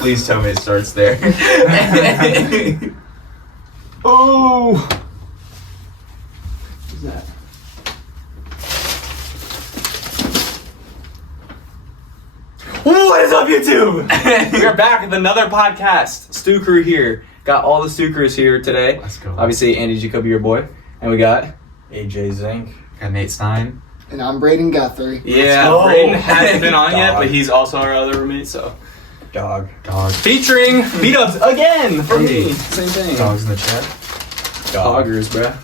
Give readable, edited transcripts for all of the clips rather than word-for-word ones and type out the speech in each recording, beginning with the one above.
Please tell me it starts there. Oh! What's that? What is up, YouTube? We are back with another podcast. Stu Crew here. Got all the Stu Crews here today. Let's go. Obviously, Andy Jacoby, your boy. And we got... AJ Zink. Got Nate Stein. And I'm Braden Guthrie. Yeah, go. Braden hasn't been on yet, Dog. but he's also our other roommate, so... Dog. Featuring beat-ups again for me. Same thing. Dogs in the chat. Poggers, bruh.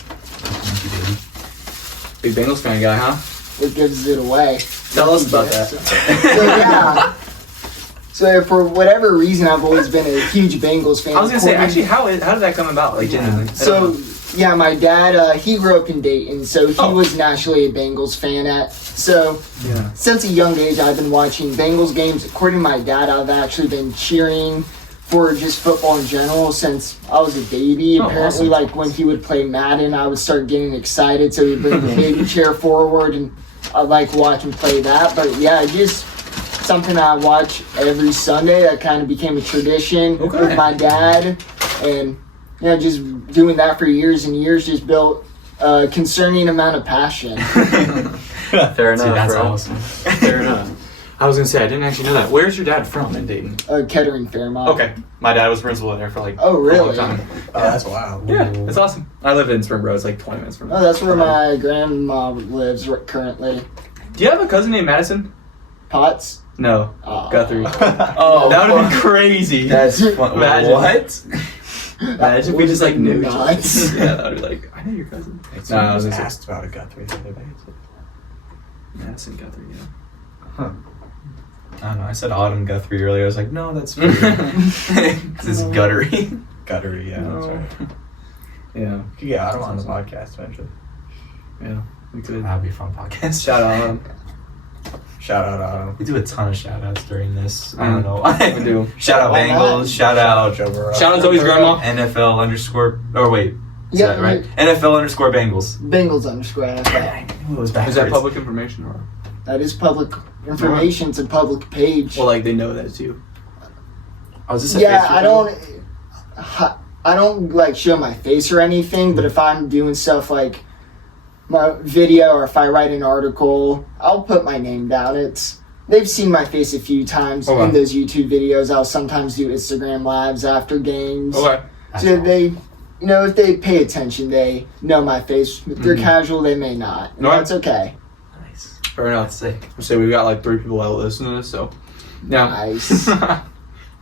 Big Bengals fan guy, huh? What gives it away? Tell us about that. So yeah. So for whatever reason, I've always been a huge Bengals fan. I was gonna say, actually, how did that come about? Like, genuinely. So yeah, my dad, he grew up in Dayton, so he was naturally a Bengals fan. So Yeah. since a young age, I've been watching Bengals games. According to my dad, I've actually been cheering for just football in general since I was a baby. Oh, Apparently, awesome. like when he would play Madden, I would start getting excited. So he'd bring the baby chair forward, and I like watch him play that. But yeah, just something I watch every Sunday. That kind of became a tradition with my dad, and you know, just doing that for years and years just built a concerning amount of passion. Fair enough, See, that's bro. awesome. Fair enough. I was gonna say, I didn't actually know that. Where's your dad from in Dayton? Kettering Fairmont. Okay. My dad was principal there for like Oh, a long really? time. Oh, that's wild. Yeah, it's awesome. I live in Springboro. It's like 20 minutes from Oh, that's where my grandma lives currently. Do you have a cousin named Madison? Potts? No. Oh. Guthrie. Oh, that would have been crazy. That's fun. Imagine. What? Imagine if we just like knew each other. Nuts. Yeah, that would be like, I know your cousin. No, I I was was gonna say- asked about a Guthrie the other day. Madison Guthrie, yeah. Huh. I don't know. I said Autumn Guthrie earlier. I was like, no, that's because it's guttery. Guthrie, yeah, that's right. Yeah, You could get Autumn on the podcast eventually. yeah. We could. That'd be a fun podcast. Shout out. Shout out Autumn. We do a ton of shout outs during this. I don't know why. We do. Shout out Why not? Bengals. Shout out Joe Burrow. Shout out Zoe's grandma. NFL underscore. Or wait. Is Yeah, that right? NFL underscore Bengals. Bengals _NFL. I knew it was backwards. Is that public information or? That is public information. It's a public page. Well, like they know that it's you. Oh, is this a Yeah, Facebook I don't like show my face or anything, but if I'm doing stuff like my video or if I write an article, I'll put my name down. They've seen my face a few times Okay. in those YouTube videos. I'll sometimes do Instagram lives after games. Okay. That's So awesome. they, you know, if they pay attention, they know my face. If they're casual, they may not. And Right. that's okay. Nice. Fair enough. That's sick. So we've got like 3 people that listen to this, so. Yeah. Nice.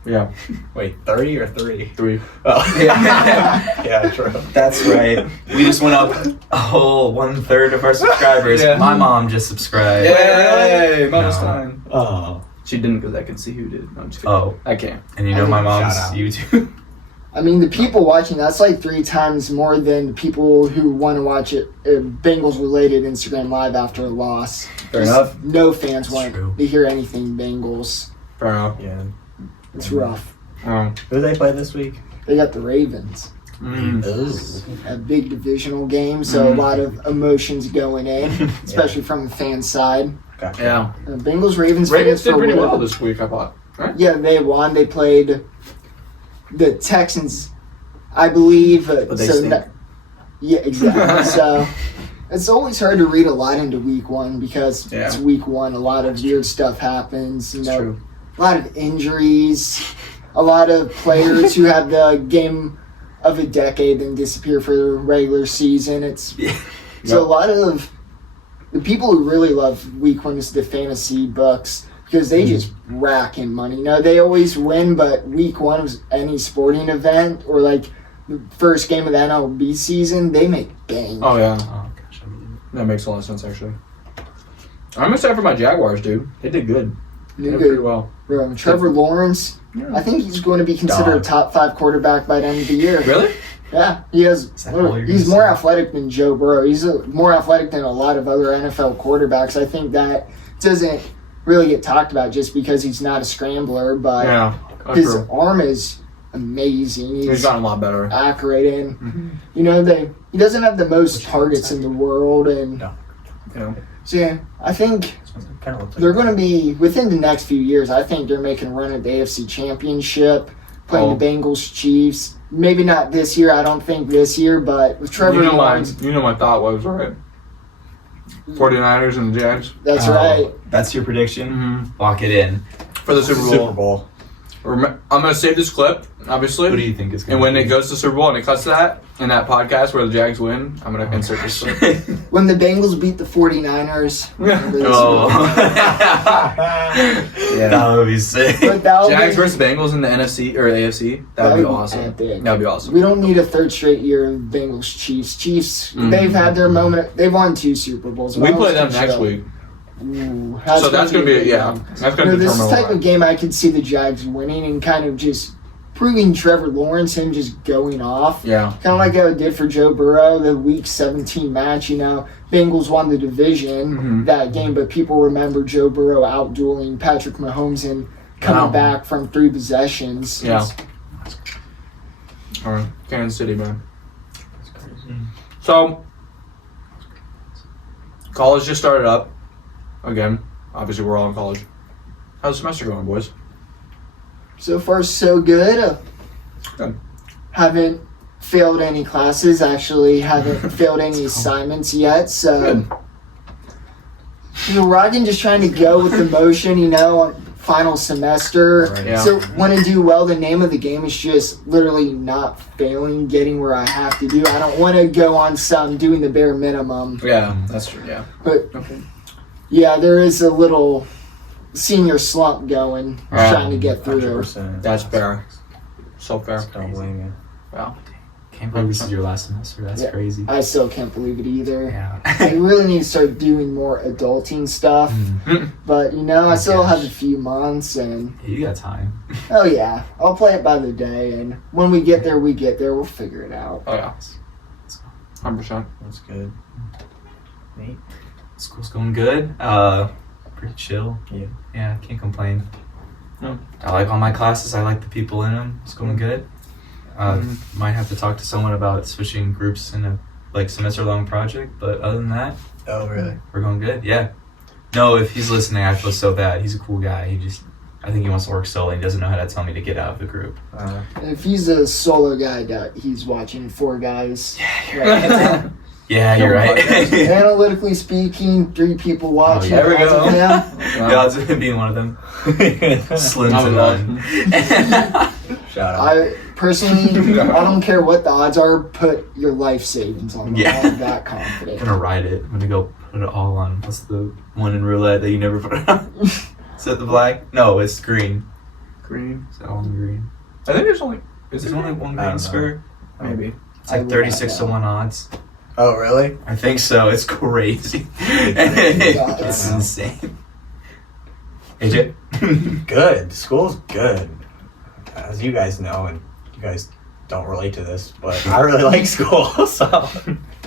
Yeah. Wait, 30 or 3? 3. Oh. Yeah, true. That's right. We just went up a whole 1/3 of our subscribers. Yeah. My mom just subscribed. Yay! Mama's No. time. Oh. She didn't because I can see who did. No, I'm just kidding. Oh, I can't. and you know my mom's Shout out. YouTube. I mean, the people watching, that's like 3 times more than the people who want to watch it, Bengals-related Instagram Live after a loss. Fair Just enough. No fans That's want true. to hear anything Bengals. Fair enough. Yeah. It's rough. Who do they play this week? They got the Ravens. A big divisional game, so a lot of emotions going in, especially from the fan side. Gotcha. Yeah. Bengals-Ravens Ravens fans did for pretty whatever- well this week, I thought. Right? Yeah, they won. They played the Texans, I believe. But they so stink. Yeah, exactly. So it's always hard to read a lot into week 1 because Yeah. it's week 1. A lot of weird stuff happens. You know, true. a lot of injuries, a lot of players who have the game of a decade then disappear for the regular season. It's so a lot of the people who really love week 1 is the fantasy books because they just rack in money. You know, they always win, but week 1 of any sporting event or like the first game of the MLB season, they make bank. Oh, yeah. Oh gosh, I mean, That makes a lot of sense, actually. I'm excited for my Jaguars, dude. They did good. They New did pretty good. well. Trevor Lawrence, I think he's going to be considered a top 5 quarterback by the end of the year. Really? Yeah, he has. Is that all you're He's gonna more say? athletic than Joe Burrow. He's more athletic than a lot of other NFL quarterbacks. I think that doesn't really get talked about just because he's not a scrambler, but Yeah. That's his true. arm is amazing. He's He's gotten a lot better. accurate, and you know he doesn't have the most targets in the world, and You know? so yeah, I think Kind of looks like they're going to be within the next few years. I think they're making a run at the AFC Championship, playing the Bengals, Chiefs. Maybe not this year. I don't think this year, but with Trevor Lawrence, my thought was right. 49ers and the Jags that's Oh, right. That's your prediction? Mm-hmm. Lock it in. for the Super Bowl. Super Bowl. I'm gonna save this clip, obviously. What do you think is going And when it goes to Super Bowl and it cuts to that, in that podcast where the Jags win, I'm going to insert this clip. When the Bengals beat the 49ers. remember this Oh. Yeah. That would be sick. But that'll Jags be- versus Bengals in the NFC or AFC. That would be awesome. epic. That would be awesome. We don't need a third straight year of Bengals Chiefs. Chiefs, they've had their moment. They've won 2 Super Bowls. We What play else them can next show? week. Ooh, So that's going to be, a good yeah. game. That's going to This is determine the a type lot. of game I could see the Jags winning and kind of just proving Trevor Lawrence, him just going off. Yeah. Kind of like how it did for Joe Burrow, the Week 17 match. You know, Bengals won the division that game, but people remember Joe Burrow outdueling Patrick Mahomes and coming Wow. back from 3 possessions. Yeah. All right. Kansas City, man. So, college just started up. Again, obviously we're all in college. How's the semester going, boys? So far, so good. Good. Haven't failed any classes. Actually, haven't failed any assignments yet. So, Good. rocking, just trying to go with the motion. You know, on final semester. Right. Yeah. So, want to do well. The name of the game is just literally not failing, getting where I have to do. I don't want to go on some doing the bare minimum. Yeah, that's true. Yeah. But Okay. yeah, there is a little senior slump going, Yeah. trying to get through. 100%. That's fair. So fair. Don't blame you. Can't believe this is your last semester. That's Yeah. crazy. I still can't believe it either. Yeah. I really need to start doing more adulting stuff. But, you know, I still have a few months, and, You got time. oh yeah, I'll play it by the day, and when we get there, we'll figure it out. Oh, yeah. 100%. That's good. Neat. School's going good. Pretty chill. Yeah. Yeah, can't complain. No. I like all my classes. I like the people in them. It's going good. Might have to talk to someone about switching groups in a semester-long project, but other than that, Oh, really? we're going good. Yeah. No, if he's listening, I feel so bad. He's a cool guy. I think he wants to work solo. He doesn't know how to tell me to get out of the group. And if he's a solo guy that he's watching 4 guys, Yeah, you're right. analytically speaking, 3 people watching. yeah. There we go. Yeah. The odds of him being one of them. Slim That to was none. Shout out. I personally, I don't care what the odds are. Put your life savings on. Yeah. I'm that confident. I'm gonna ride it. I'm gonna go put it all on. What's the one in roulette that you never put it on? Is it the black? No, it's green. Green. It's all in green. I think there's only... Is There's there only one I don't green spur. Maybe. It's like 36 to 1 odds. Oh, really? I think so. It's crazy. It's insane. AJ? Good. School's good. As you guys know, and you guys don't relate to this, but I really like school, so.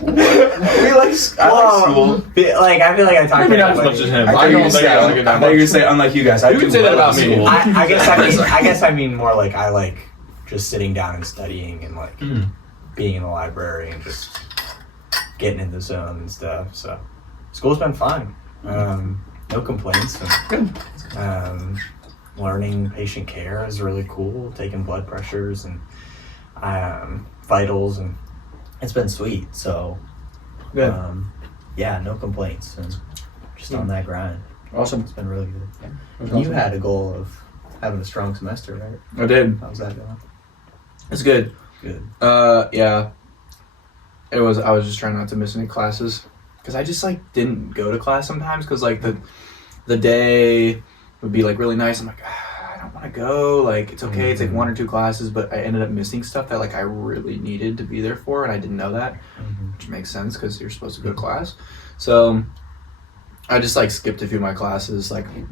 We like school. Like, I feel like I talk Maybe not as about much as him. I thought I you were don't gonna think say, I like it that I thought you were gonna much. say, unlike you guys, I You can do say that well about in me. school. I guess I mean more like I like just sitting down and studying and like Mm. being in the library and just getting in the zone and stuff. So school's been fun. No complaints. And, learning patient care is really cool. Taking blood pressures and vitals, and it's been sweet. So Good. yeah, no complaints, and just on that grind. Awesome. It's been really good. That's You awesome. had a goal of having a strong semester, right? I did. How's that going? It's good. Good. Yeah. I was just trying not to miss any classes. Because I just, didn't go to class sometimes. Because, the day would be, really nice. I'm like, I don't want to go. It's okay. It's, 1 or 2 classes. But I ended up missing stuff that, I really needed to be there for. And I didn't know that. Which makes sense because you're supposed to go to class. So, I just, skipped a few of my classes,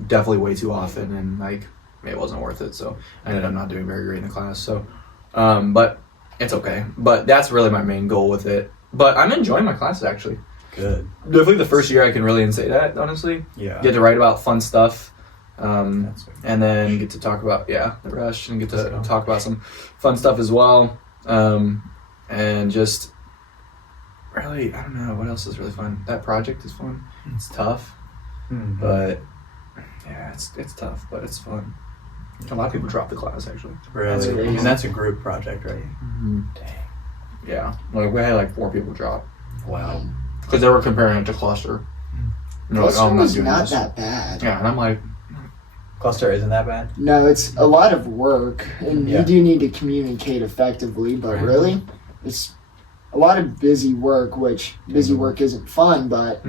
definitely way too often. And, it wasn't worth it. So, I ended up not doing very great in the class. So, but it's okay. But that's really my main goal with it. But I'm enjoying my classes, actually. Good. Definitely the first year I can really say that, honestly. Yeah. Get to write about fun stuff. That's And then get to talk about, the rush, and get to So- talk about some fun stuff as well. And just really, I don't know, what else is really fun? That project is fun. It's tough. But yeah, it's tough, but it's fun. A lot of people drop the class actually. That's Really? crazy. And that's a group project, right? Yeah, like we had like 4 people drop Wow. because they were comparing it to cluster. And they're like, Cluster I'm was doing not this. that bad. Yeah, and I'm like, Cluster isn't that bad? No, it's a lot of work, and Yeah. you do need to communicate effectively, but really, it's a lot of busy work, which busy work isn't fun, but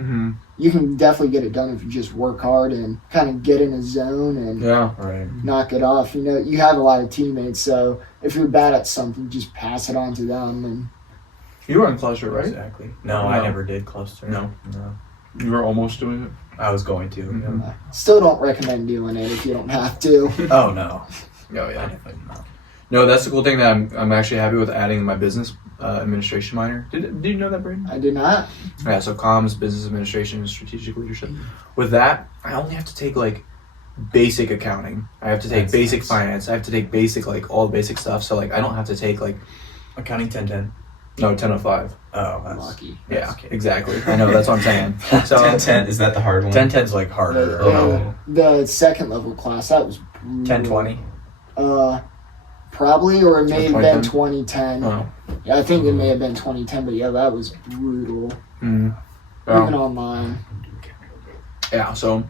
you can definitely get it done if you just work hard and kind of get in a zone and yeah, Right. knock it off. You know, you have a lot of teammates, so if you're bad at something, just pass it on to them. And you were in cluster, right? Exactly. No, I never did cluster. No. No. You were almost doing it. I was going to. Mhm. still don't recommend doing it if you don't have to. Yeah. Oh, no. Oh I yeah. definitely not. No, that's the cool thing that I'm actually happy with adding my business administration minor. Did you know that, Braden? I did not. Yeah, so comms, business administration, and strategic leadership. With that, I only have to take like basic accounting. I have to take That's basic nice. finance. I have to take basic like all the basic stuff. So like I don't have to take like Accounting 1010. no 1005. Oh, that's... Lucky. Yeah, That's okay. exactly. I know that's what I'm saying. So 10-10, is that the hard one? 1010's like harder. Oh. The second level class, that was brutal. 1020. Probably, or it may have been 2010? 2010. oh, Yeah, I think it may have been 2010, but yeah, that was brutal. mm, Even well, online. yeah. So,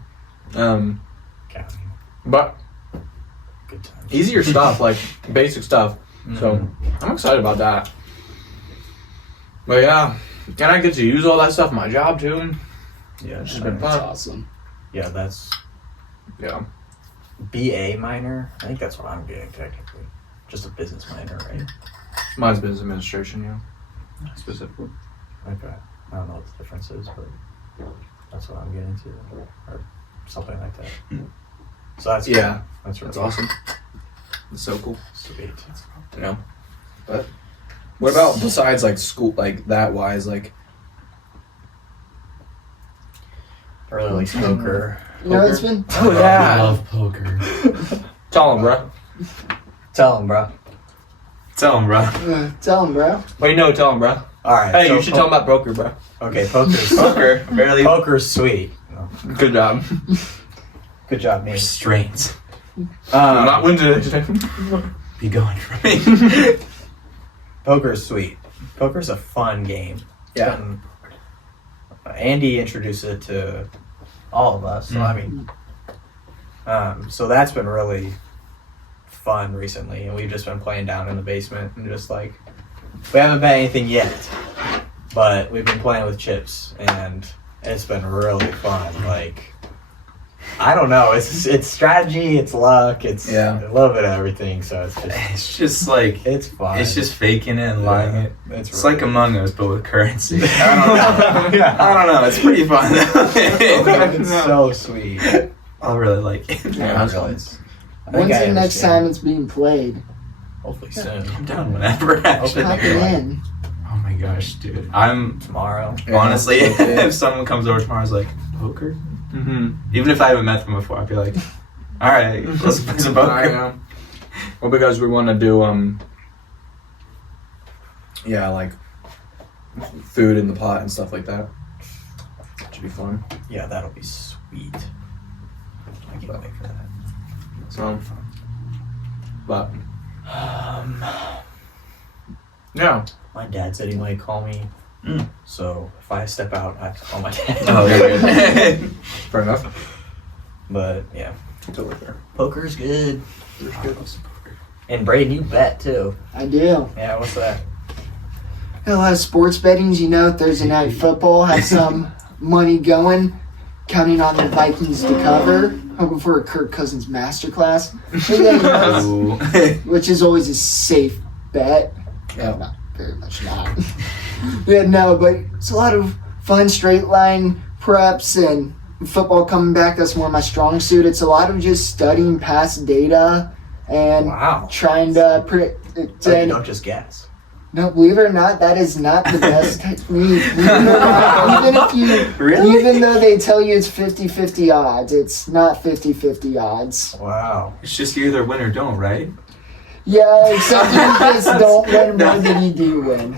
Accounting. but Good times. easier stuff like basic stuff. So Mm-hmm. I'm excited about that. But yeah, and I get to use all that stuff in my job too. Yeah, It's just been That's fun. awesome. yeah, that's Yeah. BA minor. I think that's what I'm getting technically. Just a business minor, right? Mine's business administration, yeah. Specifically. Okay. I don't know what the difference is, but that's what I'm getting to, or something like that. So that's Yeah, cool. That's really that's awesome. It's so cool. Sweet. You know. But what about besides like school, like that wise, like Really like poker. You know, it's been. oh I love poker. tell them, bro. Tell him, bro. Tell him, bro. Tell him, bro. Wait, no, tell them, bro. All right. Hey, so you should tell them about poker, bro. Okay, poker's Poker. Barely. poker's sweet. Good job. Good job, me. Restraints. Not win today. Be going from me. Poker's sweet. Poker's a fun game. Yeah. And Andy introduced it to all of us. So I mean, so that's been really fun recently, and we've just been playing down in the basement and just like we haven't bet anything yet, but we've been playing with chips, and it's been really fun. Like I don't know, it's strategy, it's luck, it's Yeah. a little bit of everything. So it's just It's just like it's fun. it's just faking it and lying Yeah. it. It's It's really like Among Us, but with currency. I don't know. Yeah. I don't know. It's pretty fun. It's so sweet. I really like it. Yeah, that's really, fun. it's- I think When's I the next understand. time it's being played? Hopefully soon. I'm down whenever. Actually. Hop it in. Oh my gosh, dude. I'm Tomorrow. honestly, okay. if someone comes over tomorrow, is like poker. Mm-hmm. Even if I haven't met them before, I'd be like, all right, let's play some poker. Well, because we want to do yeah, like food in the pot and stuff like that. Should be fun. Yeah, that'll be sweet. I can't wait for that. So, but yeah, My dad said he might call me. So if I step out, I have to call my dad. Oh, you're good. fair enough. But yeah, Totally fair. poker's good. And Braden, you bet too. I do. Yeah, what's that? A lot of sports bettings, you know, Thursday night football, have some money going, counting on the Vikings to cover, hoping for a Kirk Cousins masterclass, Ooh. which is always a safe bet. Yeah. Not very much not. Yeah, no, but it's a lot of fun straight line preps and football coming back. That's more my strong suit. It's a lot of just studying past data and Wow. trying to predict. So you don't just guess. No, believe it or not, that is not the best technique. Believe it or not, even though they tell you it's 50-50 odds, it's not 50-50 odds. Wow. It's just you either win or don't, right? Yeah, except you just don't win more than you do win.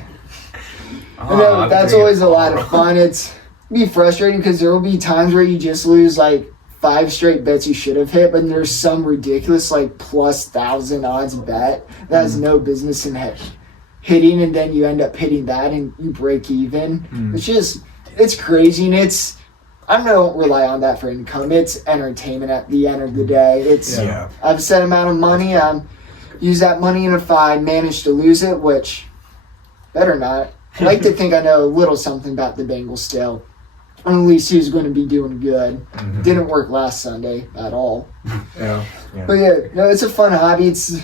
Oh, No, I've that's been always a lot of fun. It's be frustrating because there will be times where you just lose like 5 straight bets you should have hit, but there's some ridiculous like plus 1,000 odds bet that has no business in hitting, and then you end up hitting that and you break even. It's crazy, and I don't rely on that for income. It's entertainment at the end of the day. I have a set amount of money. Use that money, and if I manage to lose it, which better not, I like to think I know a little something about the Bengals still. Or at least he's going to be doing good. Didn't work last Sunday at all. Yeah. But it's a fun hobby. It's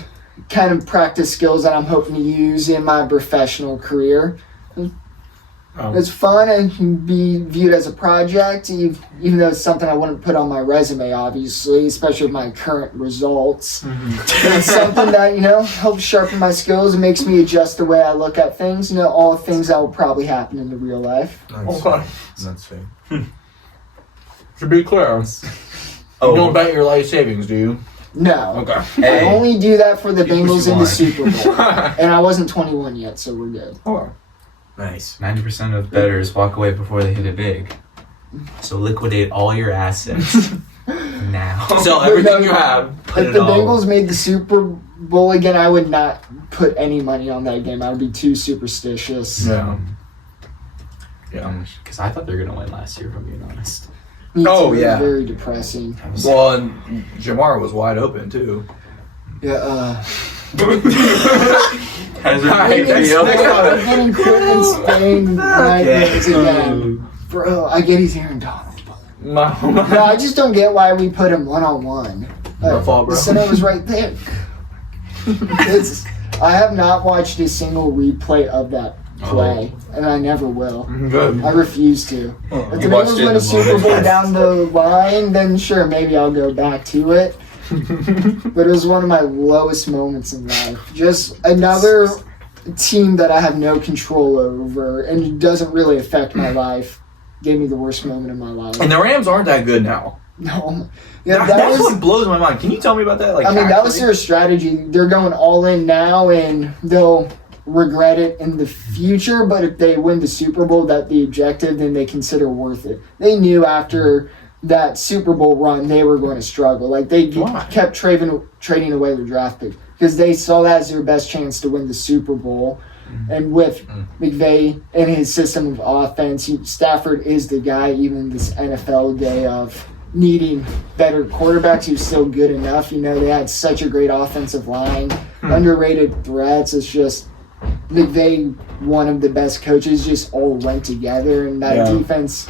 kind of practice skills that I'm hoping to use in my professional career. It's fun and can be viewed as a project, even though it's something I wouldn't put on my resume, obviously, especially with my current results. It's something that, helps sharpen my skills and makes me adjust the way I look at things. All things that will probably happen in the real life. That's fair. To be clear, you don't bet your life savings, do you? No. Okay. I only do that for the Keep what Bengals you in the want. Super Bowl. And I wasn't 21 yet, so we're good. Nice. 90% of bettors walk away before they hit it big. So liquidate all your assets now. Sell everything you have. If the Bengals made the Super Bowl again, I would not put any money on that game. I would be too superstitious. Yeah. Because I thought they were going to win last year, if I'm being honest. Me too. Oh, It was yeah. very depressing. Well, and Jamar was wide open, too. Yeah, How's I'm it feel? getting quit in Spain nightmares again. Bro, I get he's Aaron Donald. No, I just don't get why we put him one-on-one. My fault, bro. The center was right there. I have not watched a single replay of that play, and I never will. Good. I refuse to. If the You watched Bengals it in win the a Super moment. Bowl down the line, then sure, maybe I'll go back to it. But it was one of my lowest moments in life. Just another team that I have no control over and it doesn't really affect my life gave me the worst moment of my life. And the Rams aren't that good now. No, yeah, That's what blows my mind. Can you tell me about that? that was their strategy. They're going all in now, and they'll regret it in the future. But if they win the Super Bowl, that the objective, then they consider worth it. They knew after that Super Bowl run they were going to struggle. Like they kept trading away their draft pick because they saw that as their best chance to win the Super Bowl. And with McVay and his system of offense, Stafford is the guy. Even this NFL day of needing better quarterbacks, he was still good enough. They had such a great offensive line, underrated threats. It's just McVay, one of the best coaches, just all went together, and that defense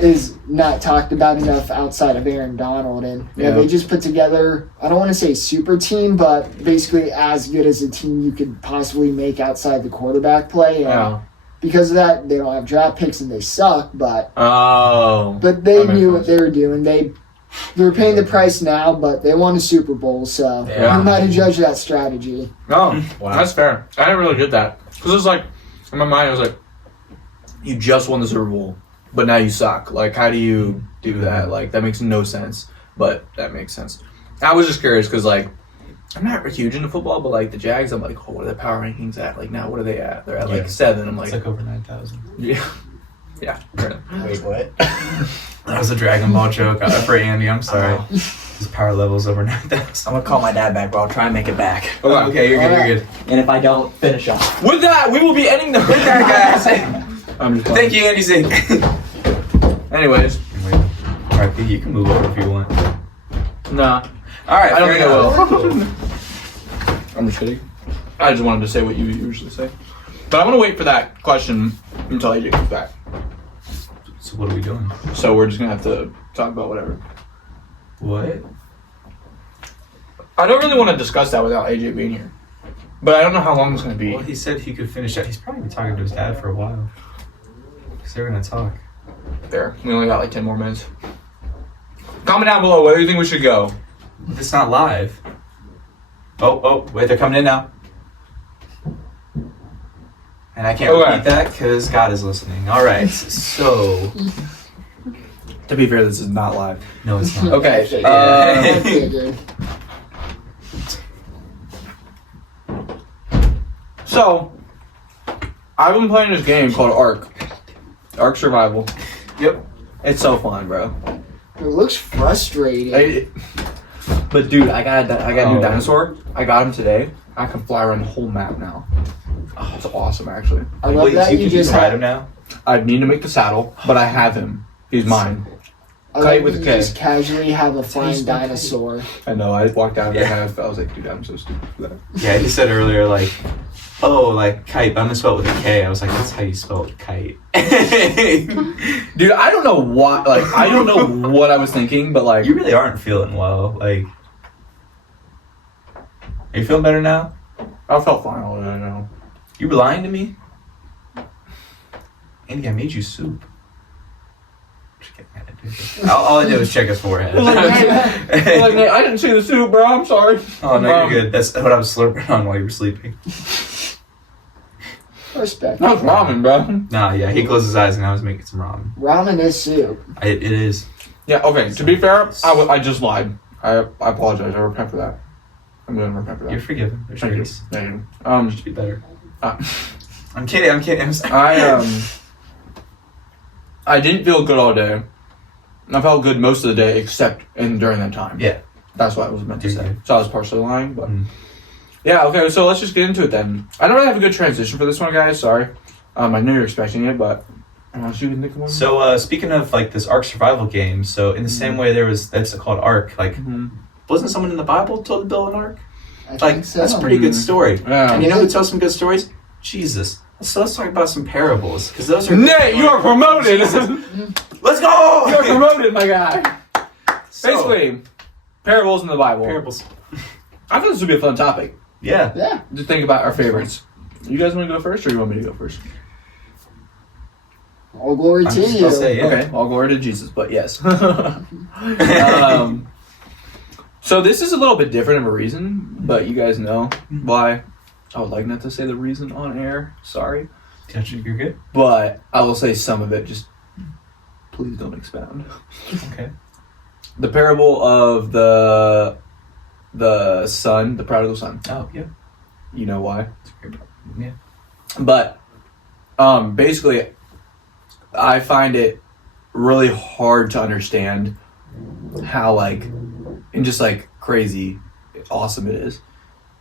is not talked about enough outside of Aaron Donald. And they just put together, I don't want to say a super team, but basically as good as a team you could possibly make outside the quarterback play. And because of that, they don't have draft picks and they suck, but they knew what they were doing. They were paying the price now, but they won a Super Bowl, so who am I to judge that strategy? Oh, that's fair. I didn't really get that. Because it was like, in my mind, I was like, you just won the Super Bowl, but now you suck. Like, how do you do that? Like, that makes no sense, but that makes sense. I was just curious because, like, I'm not huge into football, but, like, the Jags, I'm like, what are the power rankings at? Like, now, what are they at? They're at, like, 7. I'm It's like, like over 9,000. yeah. Wait, what? That was a Dragon Ball joke for Andy. I'm sorry. His power level's over 9,000. I'm gonna call my dad back, but I'll try and make it back. Okay, you're good. You're good. And if I don't, finish off. With that, we will be ending the With that, guys. I'm just Thank you, Andy Zink. Anyways, All right, Pete, you can move over if you want. nah. All right, I don't fair think I enough. will. I'm just kidding. I just wanted to say what you usually say. But I'm going to wait for that question until AJ comes back. So what are we doing? So we're just going to have to talk about whatever. What? I don't really want to discuss that without AJ being here. But I don't know how long it's going to be. Well, he said he could finish that. He's probably been talking to his dad for a while. Because they're going to talk. There. We only got like 10 more minutes. Comment down below whether you think we should go. It's not live. Oh, wait, they're coming in now. And I can't repeat that because God is listening. All right, so... To be fair, this is not live. No, it's not. Okay. Figured. So, I've been playing this game called Ark Survival. Yep. It's so fun, bro. It looks frustrating. But dude, I got a new Oh. dinosaur. I got him today. I can fly around the whole map now. Oh, it's awesome, actually. I love Wait, that so you just ride have. him now? I need to make the saddle, but I have him. He's mine. I Kite like with that a you K. just casually have a flying Tastes like dinosaur. I know. I walked down there Yeah. and I was like, dude, I'm so stupid for that. Yeah, he said earlier, like, oh, like kite, but I'm gonna spell it with a K. I was like, that's how you spell kite. Dude, I don't know what. Like, I don't know what I was thinking, but like, You really aren't feeling well. Like, are you feeling better now? I felt fine all day. I know. You were lying to me? Andy, I made you soup. Just kidding, I didn't do that. All I did was check his forehead. Like, Nate, I didn't see the soup, bro. I'm sorry. Oh, no, you're good. That's what I was slurping on while you were sleeping. Respect. That was ramen, bro. Nah, yeah, he closed his eyes and I was making some ramen. Ramen is soup. It is. Yeah. Okay. To be fair, I just lied. I apologize. I repent for that. I'm gonna repent for that. You're forgiven. There's Thank you. grace. Thank you. Just be better. Uh, I'm kidding. I'm sorry. I didn't feel good all day. I felt good most of the day, except during that time. Yeah. That's what I was meant to You're say. good. So I was partially lying, but Mm. yeah. Okay, so let's just get into it then. I don't really have a good transition for this one, guys. Sorry. I knew you were expecting it, but unless you can think of one. So, speaking of like this Ark survival game, so in the same way that's called Ark, like, Mhm. wasn't someone in the Bible told to build an Ark? I Like, think so. that's a pretty good story. Yeah. And you know who tells some good stories? Jesus. So let's talk about some parables, because those are. Nate, you are promoted. Let's go. You are promoted, my guy. So, Basically, parables in the Bible. parables. I thought this would be a fun topic. Yeah. Yeah. To think about our favorites. You guys want to go first, or you want me to go first? All glory I'm to just you. gonna say, yeah. Okay, all glory to Jesus, but yes. So this is a little bit different of a reason, but you guys know why. I would like not to say the reason on air. Sorry. Gotcha, you're good. But I will say some of it. Just please don't expound. Okay. The parable of the son, the prodigal son. Oh, yeah. You know why? Yeah. But basically, I find it really hard to understand how and just crazy awesome it is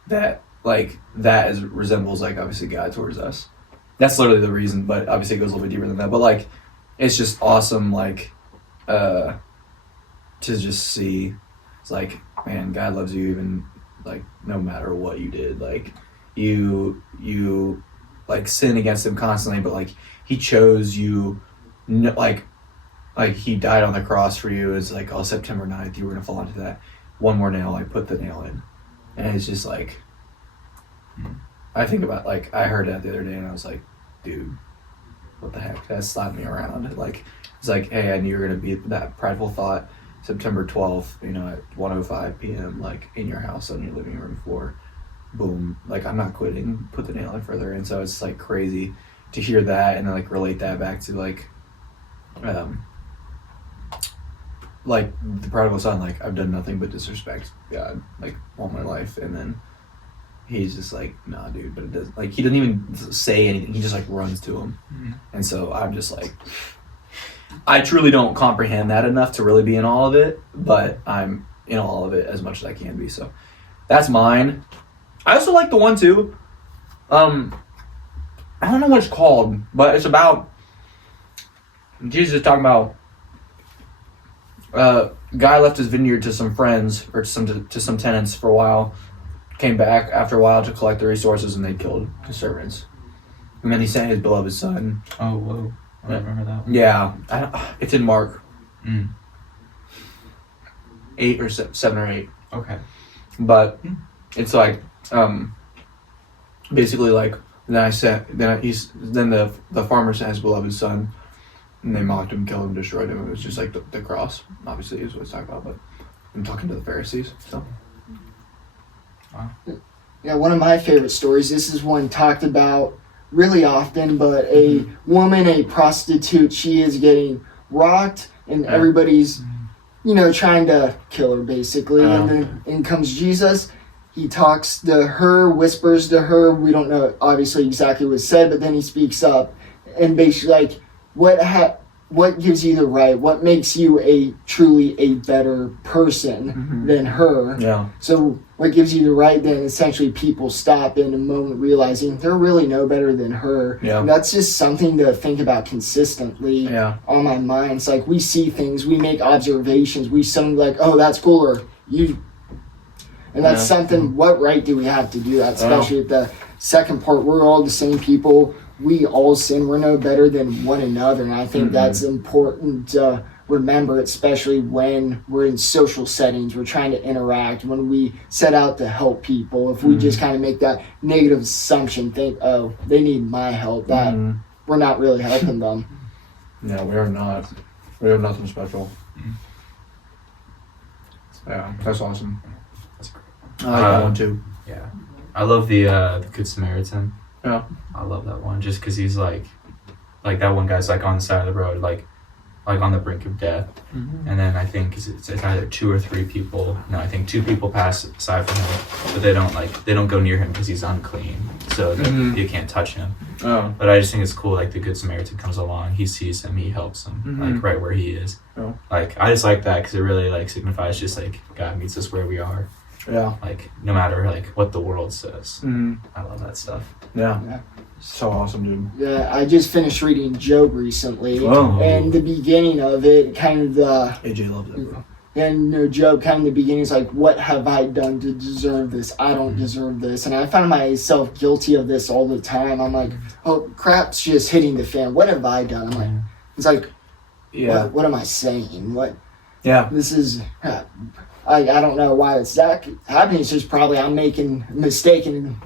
that resembles obviously God towards us. That's literally the reason, but obviously it goes a little bit deeper than that. But it's just awesome to just see. It's man, God loves you even no matter what you did. You sin against him constantly, but he chose you. He died on the cross for you. It's September 9th, you were gonna fall into that. One more nail, I put the nail in. And it's just I think about I heard that the other day and I was like, dude, what the heck? That slapped me around. It's hey, I knew you were gonna be that prideful thought September 12th, at 1:05 p.m. in your house on your living room floor. Boom. I'm not quitting, put the nail in further. And so it's crazy to hear that and then relate that back to the prodigal son. I've done nothing but disrespect God all my life, and then he's just nah, dude. But it does he doesn't even say anything. He just runs to him. Mhm. And so I'm just I truly don't comprehend that enough to really be in all of it, but I'm in all of it as much as I can be. So that's mine. I also like the one too. I don't know what it's called, but it's about Jesus talking about guy left his vineyard to some friends or to some tenants for a while, came back after a while to collect the resources, and they killed his servants. And then he sent his beloved son. Oh, whoa. I don't remember that one. Yeah, it's in Mark Mm. 8 or 7 or 8. Okay. But it's basically then the farmer sent his beloved son, and they mocked him, killed him, destroyed him. It was just the cross, obviously, is what it's talking about. But I'm talking to the Pharisees, so. Yeah, one of my favorite stories. This is one talked about really often, but a woman, a prostitute, she is getting rocked, and everybody's, trying to kill her, basically. And then in comes Jesus. He talks to her, whispers to her. We don't know, obviously, exactly what was said, but then he speaks up. And basically, what what gives you the right, what makes you truly a better person than her. Yeah. So what gives you the right, then essentially people stop in a moment realizing they're really no better than her. Yeah. And that's just something to think about consistently on my mind. It's like we see things, we make observations, we something like, oh, that's cool, or you. And that's something, what right do we have to do that? Especially at the second part, we're all the same people. We all sin. We're no better than one another. And I think that's important to remember, especially when we're in social settings, we're trying to interact, when we set out to help people. If we just kind of make that negative assumption, think, oh, they need my help, that we're not really helping them. No, we are not. We have nothing special. Yeah, that's awesome. That's great. I like that one too. Yeah, I love the Good Samaritan. Yeah. I love that one just because he's like that one guy's like on the side of the road, like on the brink of death, and then I think it's either 2 or 3 people. No, I think 2 people pass aside from him, but they don't go near him because he's unclean, so you can't touch him. Oh. But I just think it's cool. Like the Good Samaritan comes along, he sees him, he helps him, like right where he is. Oh. Like I just like that because it really like signifies just like God meets us where we are. Yeah. Like no matter like what the world says. I love that stuff. Yeah. So awesome, dude. Yeah, I just finished reading Job recently, Oh. and the beginning of it, kind of the AJ loves it, bro. and Job, kind of the beginning is like, what have I done to deserve this? I don't deserve this, and I find myself guilty of this all the time. I'm like, oh, crap's just hitting the fan. What have I done? I'm like, it's like, Yeah. what am I saying? What? Yeah. This is. I don't know why it's that happening. It's just probably I'm making a mistake and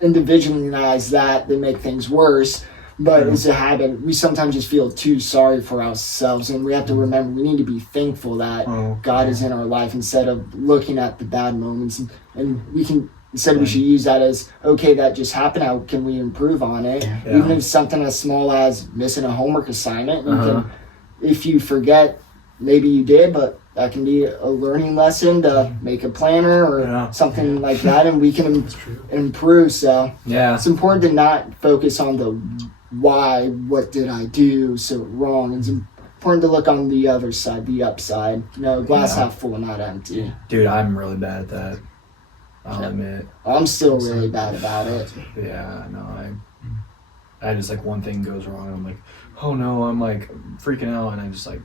individualize that make things worse. But it's a habit. We sometimes just feel too sorry for ourselves, and we have to remember we need to be thankful that God is in our life instead of looking at the bad moments. And we can instead we should use that as, okay, that just happened. How can we improve on it? Yeah. Even if it's something as small as missing a homework assignment. You can, if you forget, maybe you did, but that can be a learning lesson to make a planner or something like that, and we can improve. So it's important to not focus on the why, what did I do so wrong. It's important to look on the other side, the upside. Glass half full, not empty. Dude, I'm really bad at that. I'll admit. I'm still really bad about it. Yeah, no, I just like one thing goes wrong and I'm like, oh no, I'm like freaking out, and I just like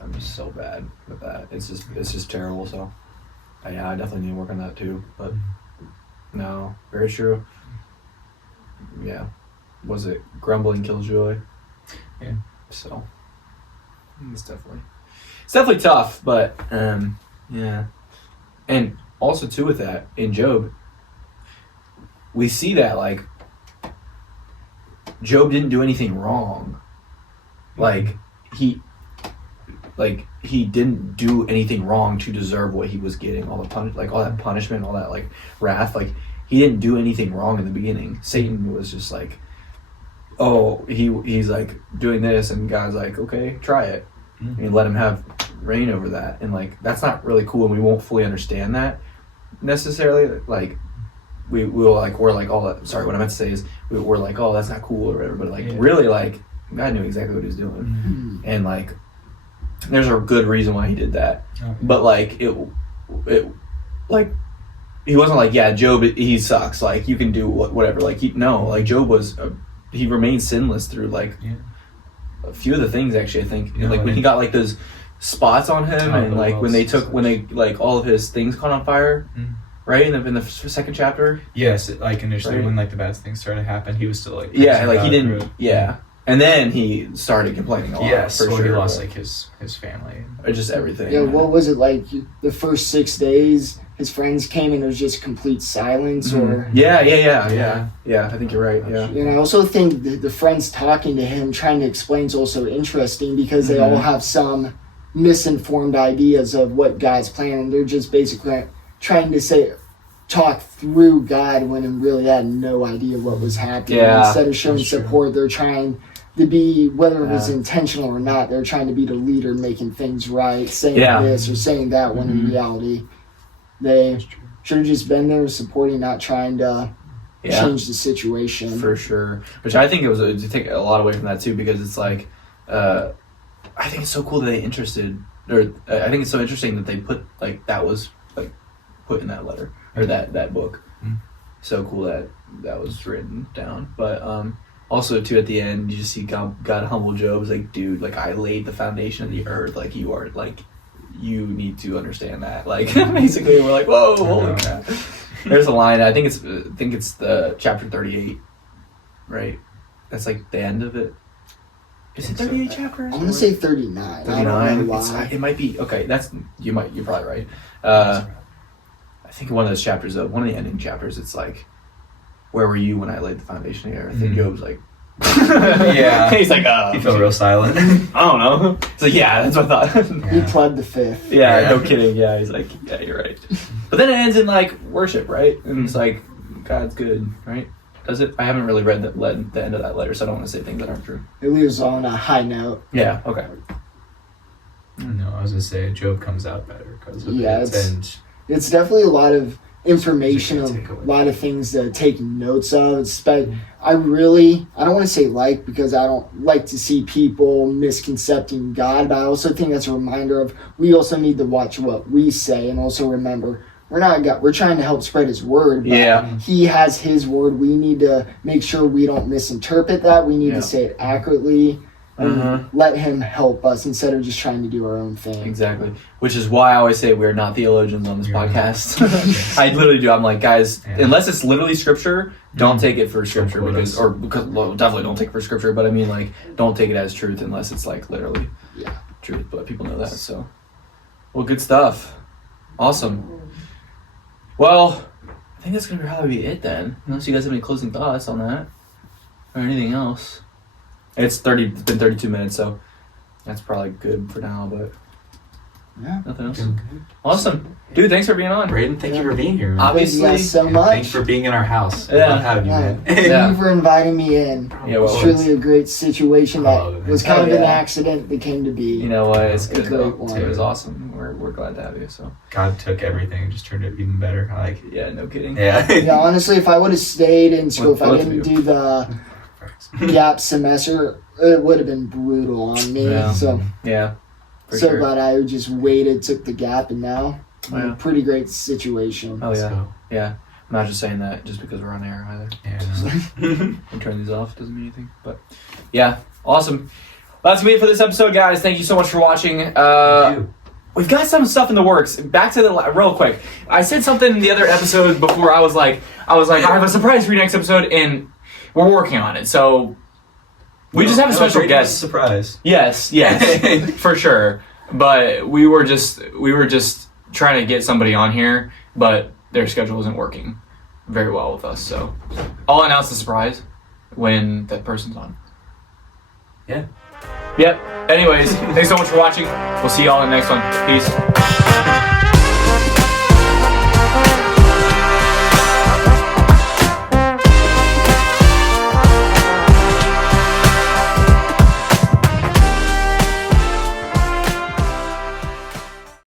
I'm just so bad with that. It's just terrible. So yeah, I definitely need to work on that too. But no, very true. Yeah, was it grumbling kills joy? Yeah. So it's definitely tough, but yeah. And also too with that in Job, we see that like Job didn't do anything wrong. Like he didn't do anything wrong to deserve what he was getting, all that punishment, all that like wrath. Like he didn't do anything wrong in the beginning. Satan was just like, oh, he's like doing this, and God's like, okay, try it, and he let him have reign over that. And like that's not really cool, and we won't fully understand that necessarily. Like we're like, oh, sorry, what I meant to say is we're like, oh, that's not cool or whatever. But like really, like God knew exactly what he was doing, and like there's a good reason why he did that. But like it like he wasn't like, yeah, Job, he sucks, like you can do whatever. Like Job was he remained sinless through like a few of the things, actually. I think like when he got like those spots on him, and like when they like all of his things caught on fire, right in the second chapter. Yes, like initially when like the bad things started to happen, he was still like he didn't and then he started complaining a lot. Yes, for sure. He lost like his family, or just everything. Yeah, what was it like the first 6 days? His friends came and there was just complete silence, or yeah. I think you're right. Yeah. And I also think the friends talking to him, trying to explain, is also interesting because they all have some misinformed ideas of what God's planning. They're just basically trying to talk through God when they really had no idea what was happening. Yeah, instead of showing support, they're trying to be, whether it was intentional or not, they're trying to be the leader, making things right, saying this or saying that, when in reality they should have just been there supporting, not trying to change the situation. For sure. Which I think it was to take a lot away from that too, because it's like I think it's so cool that they I think it's so interesting that they put like that was like put in that letter or that book. Mm. So cool that was written down. But also too at the end you just see God humble Job's like, dude, like I laid the foundation of the earth, like you are like you need to understand that. Like basically we're like, whoa, holy crap. There's a line, I think it's the chapter 38, right? That's like the end of it. Is it 38 chapters? I'm gonna say 39. I don't 39. know why. It might be okay. You're probably right. I think one of those chapters, though, one of the ending chapters, it's like, "Where were you when I laid the foundation of the earth?" And Job's like, Yeah. He's like, You feel real silent. I don't know. It's like, yeah, that's what I thought. He pled the fifth. Yeah, Yeah. no kidding. Yeah, he's like, yeah, you're right. But then it ends in like worship, right? And it's like, God's good, right? Does it? I haven't really read the end of that letter, so I don't want to say things that aren't true. It leaves on a high note. Yeah. Okay. No, I was gonna say Job comes out better because of Yeah, it. it's- And It's definitely a lot of information, It's a a good takeaway. lot of things to take notes of. I don't want to say because I don't like to see people misconcepting God, but I also think that's a reminder of we also need to watch what we say and also remember we're not God. We're trying to help spread His word. But Yeah. He has His word. We need to make sure we don't misinterpret that. We need Yeah. to say it accurately and Mhm. let Him help us instead of just trying to do our own thing. Exactly. Which is why I always say we're not theologians on this You're not. podcast. I literally do. I'm like, guys, Yeah. unless it's literally scripture, don't take it for scripture quote because, us. well, definitely don't take it for scripture. But I mean, like, don't take it as truth unless it's like literally Yeah. truth. But people know that. So, well, good stuff. Awesome. Well, I think that's gonna probably be it then. Unless you guys have any closing thoughts on that or anything else. It's been 32 minutes, so that's probably good for now. But Yeah. nothing else. Awesome, dude. Thanks for being on. Braden, thank you for being here, man. Thank you Obviously, guys so And much. Thanks for being in our house. Yeah. I love having you, Yeah. man. Thank Yeah. you for inviting me in. Yeah, well, It's truly a great situation that Oh, man. was kind of Oh, an yeah. accident that came to be. you know what? It's A good great though. one. It was awesome. We're glad to have you. So God took everything and just turned it even better. I like it. yeah, no kidding. Yeah. Yeah, honestly, if I would have stayed in school, if I Both of didn't you. do the gap semester, it would have been brutal on me. Yeah. So, Yeah, for so sure. glad I just waited, took the gap, and now I'm in Yeah. a pretty great situation. Oh yeah, So, yeah. I'm not just saying that just because we're on air either. yeah. And turn these off doesn't mean anything. But yeah, awesome. Well, that's me for this episode, guys. Thank you so much for watching. You. We've got some stuff in the works. Back to real quick. I said something in the other episode before. I was like, I have a surprise for your next episode, and we're working on it. So we just have a special Braden was guest. Surprise. Yes, for sure. But we were just trying to get somebody on here, but their schedule isn't working very well with us. So I'll announce the surprise when that person's on. Yeah. Yep. Anyways, thanks so much for watching. We'll see y'all in the next one. Peace.